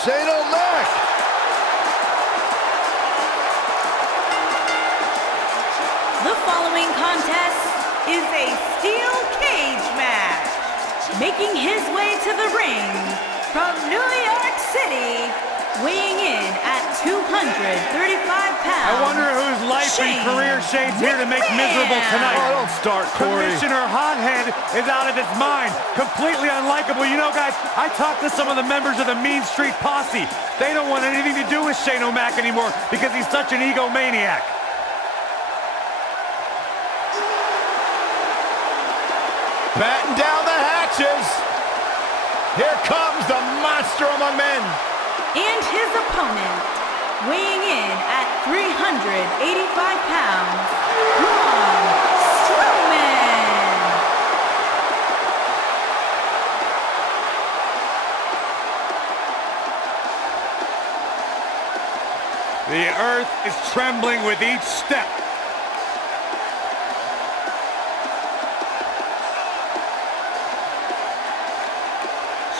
Shane O'Mac. The following contest is a steel cage match. Making his way to the ring from New York City, weighing in at 235 pounds. I wonder whose life and career Shane's here to make miserable tonight. Oh, don't start, Corey. Commissioner Hothead is out of his mind. Completely unlikable. You know, guys, I talked to some of the members of the Mean Street Posse. They don't want anything to do with Shane O'Mac anymore because he's such an egomaniac. Batten down the hatches. Here comes the monster among men. And his opponent, weighing in at 385 pounds, Braun Strowman. The earth is trembling with each step.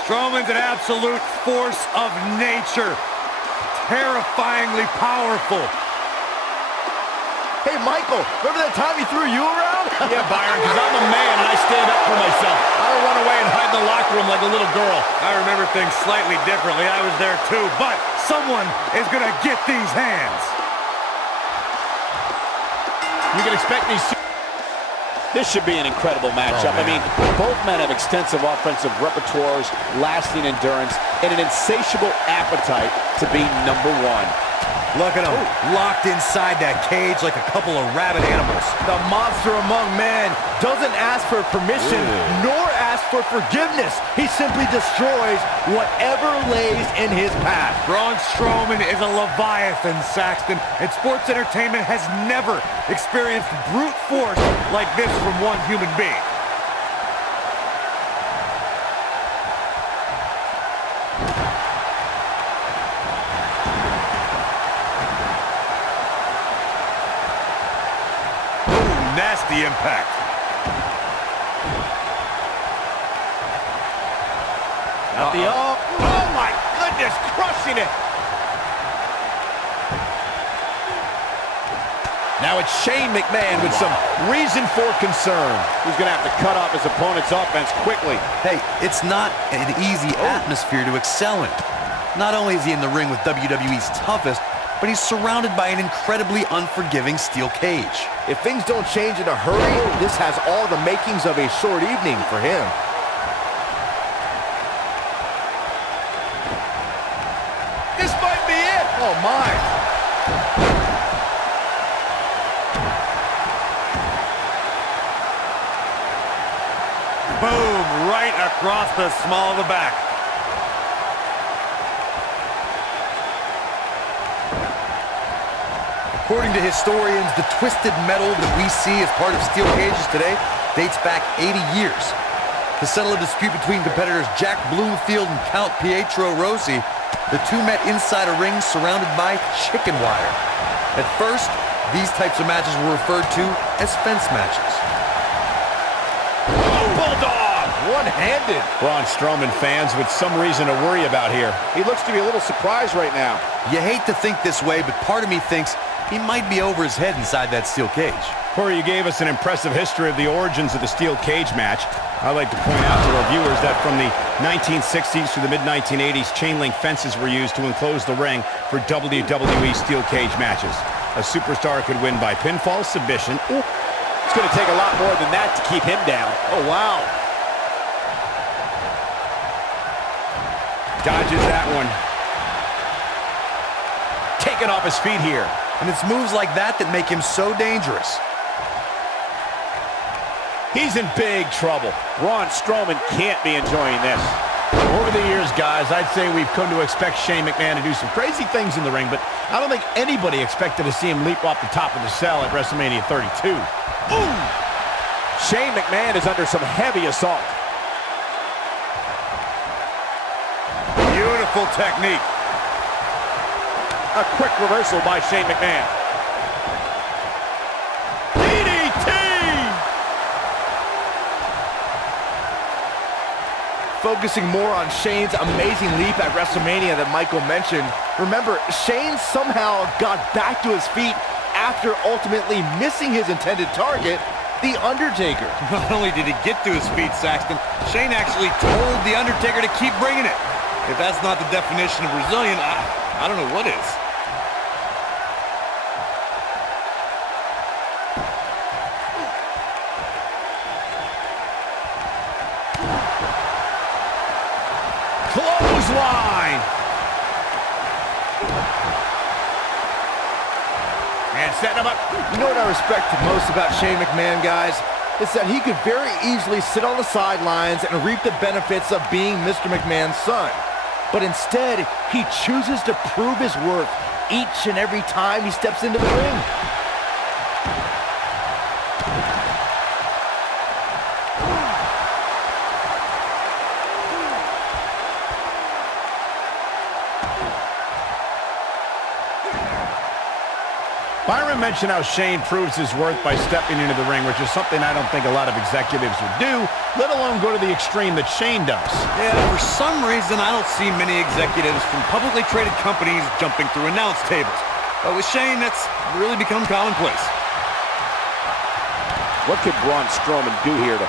Strowman's an absolute force of nature. Terrifyingly powerful. Hey, Michael, remember that time he threw you around? Yeah, Byron, because I'm a man and I stand up for myself. I don't run away and hide in the locker room like a little girl. I remember things slightly differently. I was there too, but someone is going to get these hands. You can expect these... This should be an incredible matchup. I mean, both men have extensive offensive repertoires, lasting endurance, and an insatiable appetite to be number one. Look at him, locked inside that cage like a couple of rabid animals. The monster among men doesn't ask for permission, nor ask for forgiveness. He simply destroys whatever lays in his path. Braun Strowman is a Leviathan, Saxton, and sports entertainment has never experienced brute force like this from one human being. Nasty impact. Oh my goodness, crushing it. Now it's Shane McMahon with some reason for concern. He's going to have to cut off his opponent's offense quickly. Hey, it's not an easy atmosphere to excel in. Not only is he in the ring with WWE's toughest, but he's surrounded by an incredibly unforgiving steel cage. If things don't change in a hurry, this has all the makings of a short evening for him. This might be it. Oh my. Boom, right across the small of the back. According to historians, the twisted metal that we see as part of steel cages today dates back 80 years. To settle a dispute between competitors Jack Bloomfield and Count Pietro Rossi, the two met inside a ring surrounded by chicken wire. At first, these types of matches were referred to as fence matches. Bulldog, one-handed. Braun Strowman fans with some reason to worry about here. He looks to be a little surprised right now. You hate to think this way, but part of me thinks he might be over his head inside that steel cage. Corey, you gave us an impressive history of the origins of the steel cage match. I'd like to point out to our viewers that from the 1960s to the mid-1980s, chain link fences were used to enclose the ring for WWE steel cage matches. A superstar could win by pinfall, submission. It's going to take a lot more than that to keep him down. Oh, wow. Dodges that one. Taken off his feet here. And it's moves like that that make him so dangerous. He's in big trouble. Braun Strowman can't be enjoying this. Over the years, guys, I'd say we've come to expect Shane McMahon to do some crazy things in the ring, but I don't think anybody expected to see him leap off the top of the cell at WrestleMania 32. Ooh! Shane McMahon is under some heavy assault. Beautiful technique. A quick reversal by Shane McMahon. DDT! focusing more on Shane's amazing leap at Wrestlemania that Michael mentioned. Remember, Shane somehow got back to his feet after ultimately missing his intended target, The Undertaker. Not only did he get to his feet, Saxton, Shane actually told The Undertaker to keep bringing it. If that's not the definition of resilient, I don't know what is. Clothesline. And setting him up. You know what I respect most about Shane McMahon, guys? It's that he could very easily sit on the sidelines and reap the benefits of being Mr. McMahon's son. But instead, he chooses to prove his worth each and every time he steps into the ring. Byron mentioned how Shane proves his worth by stepping into the ring, which is something I don't think a lot of executives would do, let alone go to the extreme that Shane does. Yeah, for some reason, I don't see many executives from publicly traded companies jumping through announce tables. But with Shane, that's really become commonplace. What could Braun Strowman do here to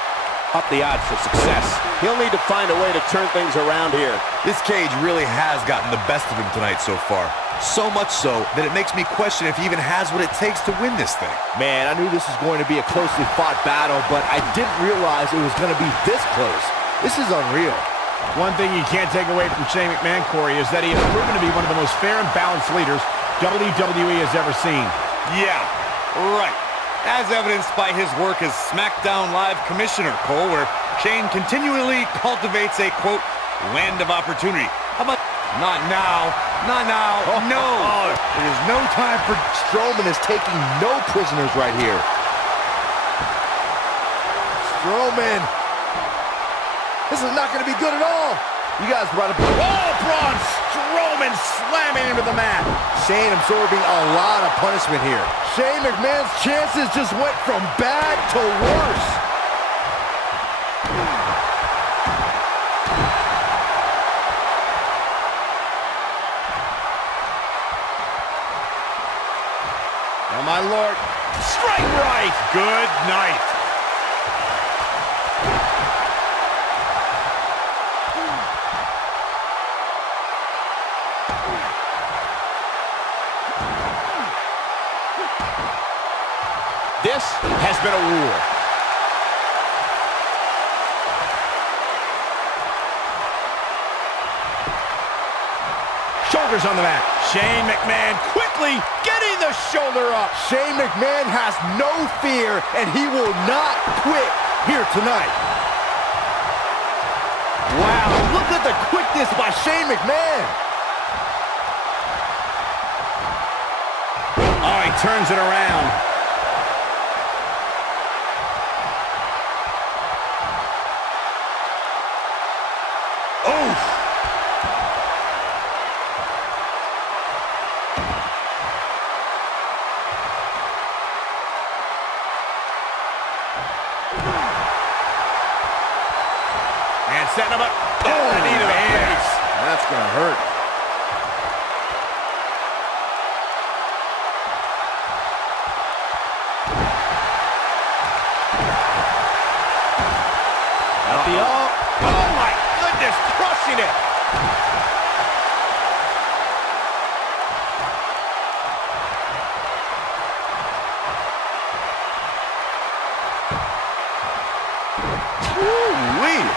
up the odds for success? He'll need to find a way to turn things around here. This cage really has gotten the best of him tonight so far. So much so that it makes me question if he even has what it takes to win this thing. Man, I knew this was going to be a closely fought battle, but I didn't realize it was going to be this close. This is unreal. One thing you can't take away from Shane McMahon, Corey, is that he has proven to be one of the most fair and balanced leaders WWE has ever seen. Yeah, right. As evidenced by his work as SmackDown Live Commissioner, Cole, where Shane continually cultivates a, quote, land of opportunity. How about not now, not now, no. There's no time for Strowman is taking no prisoners right here. Strowman. This is not going to be good at all. You guys brought up. Oh, Braun Strowman slamming into the mat. Shane absorbing a lot of punishment here. Shane McMahon's chances just went from bad to worse. Oh, my Lord. Strike right. Good night. This has been a war. Shoulders on the mat. Shane McMahon quickly getting the shoulder up. Shane McMahon has no fear, and he will not quit here tonight. Wow, look at the quickness by Shane McMahon. Oh, he turns it around. And setting him up. Oh, the knee to the face. That's going to hurt. Oh, my goodness, crushing it. Woo-wee.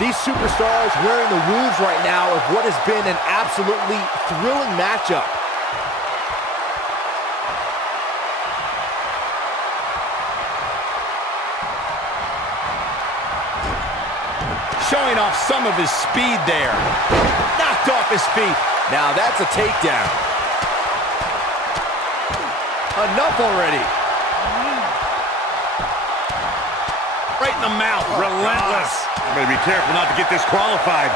These superstars wearing the wounds right now of what has been an absolutely thrilling matchup. Showing off some of his speed there. Knocked off his feet. Now that's a takedown. Enough already. right in the mouth. Relentless. Better be careful not to get disqualified.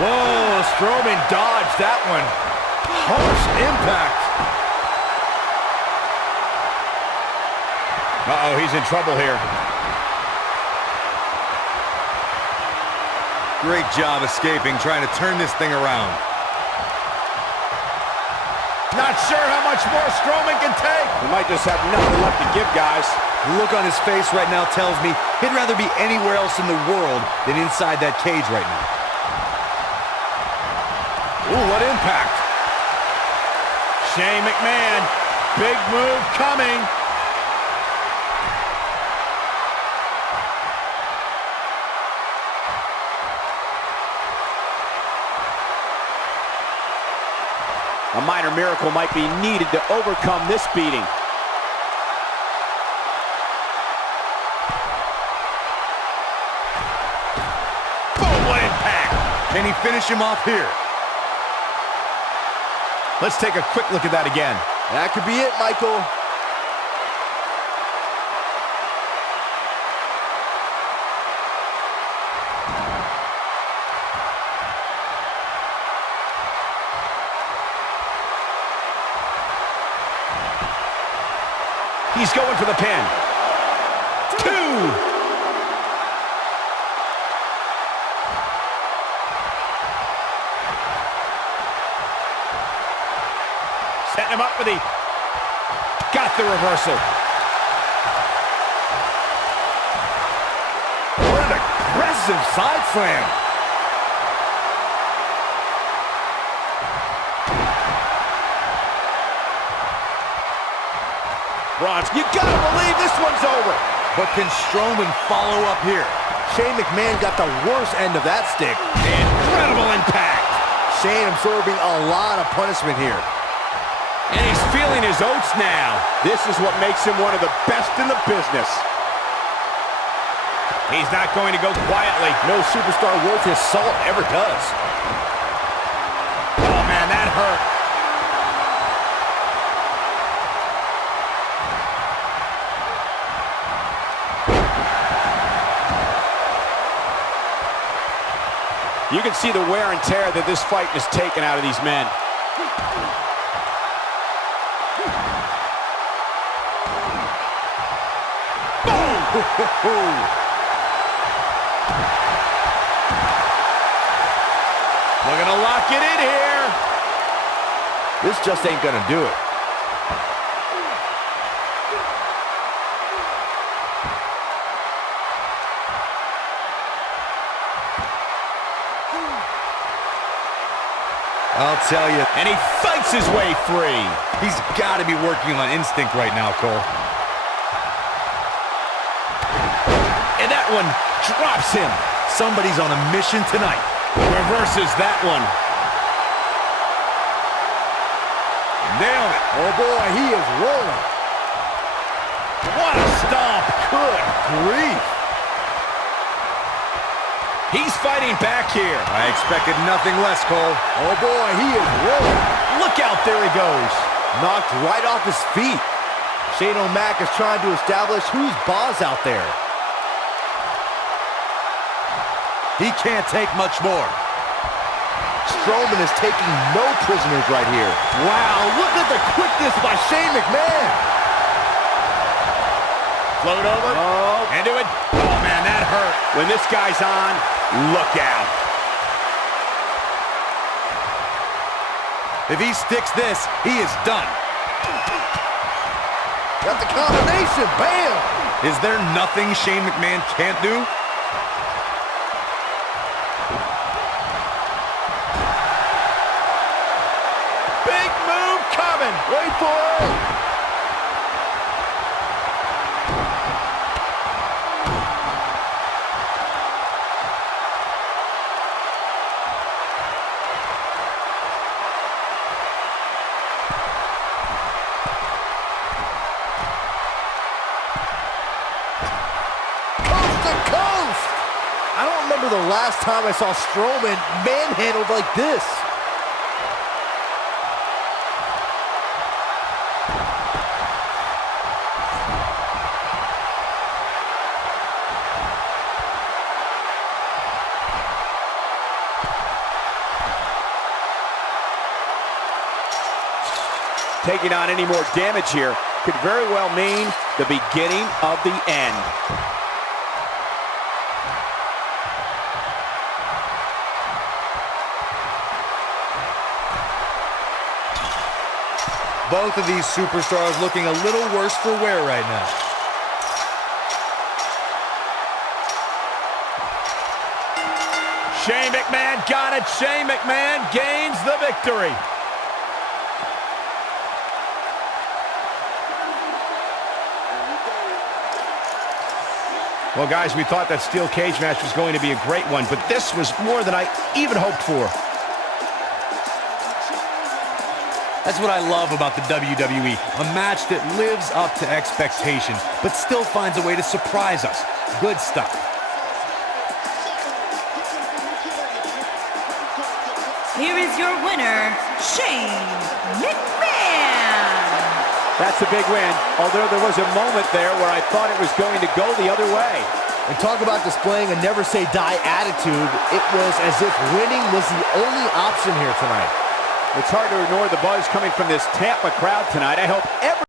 Whoa, Strowman dodged that one. Harsh impact. Uh-oh, he's in trouble here. Great job escaping, trying to turn this thing around. Not sure how much more Strowman can take. He might just have nothing left to give, guys. The look on his face right now tells me he'd rather be anywhere else in the world than inside that cage right now. Ooh, what impact. Shane McMahon, big move coming. A minor miracle might be needed to overcome this beating. Boom, what impact! Can he finish him off here? Let's take a quick look at that again. That could be it, Michael. He's going for the pin. 2. Setting him up for the... Got the reversal. What an aggressive side slam. Braun, you gotta believe this one's over. But can Strowman follow up here? Shane McMahon got the worst end of that stick. Incredible impact! Shane absorbing a lot of punishment here. And he's feeling his oats now. This is what makes him one of the best in the business. He's not going to go quietly. No superstar worth his salt ever does. Oh, man, that hurt. You can see the wear and tear that this fight has taken out of these men. We're gonna lock it in here. This just ain't gonna do it. I'll tell you. And he fights his way free. He's got to be working on instinct right now, Cole. And that one drops him. Somebody's on a mission tonight. Reverses that one. Nailed it. Oh boy, he is rolling. What a stomp. Good grief. He's fighting back here. I expected nothing less, Cole. Oh boy, he is rolling. Look out, there he goes. Knocked right off his feet. Shane O'Mac is trying to establish who's boss out there. He can't take much more. Strowman is taking no prisoners right here. Wow, look at the quickness by Shane McMahon. Float over. Oh. Into it. Oh, man, that hurt. When this guy's on, look out. If he sticks this, he is done. Got the combination. Bam! Is there nothing Shane McMahon can't do? Big move coming. Wait for it. I don't remember the last time I saw Strowman manhandled like this. Taking on any more damage here could very well mean the beginning of the end. Both of these superstars looking a little worse for wear right now. Shane McMahon got it. Shane McMahon gains the victory. Well, guys, we thought that steel cage match was going to be a great one, but this was more than I even hoped for. That's what I love about the WWE. A match that lives up to expectation, but still finds a way to surprise us. Good stuff. Here is your winner, Shane McMahon. That's a big win, although there was a moment there where I thought it was going to go the other way. And talk about displaying a never-say-die attitude. It was as if winning was the only option here tonight. It's hard to ignore the buzz coming from this Tampa crowd tonight. I hope every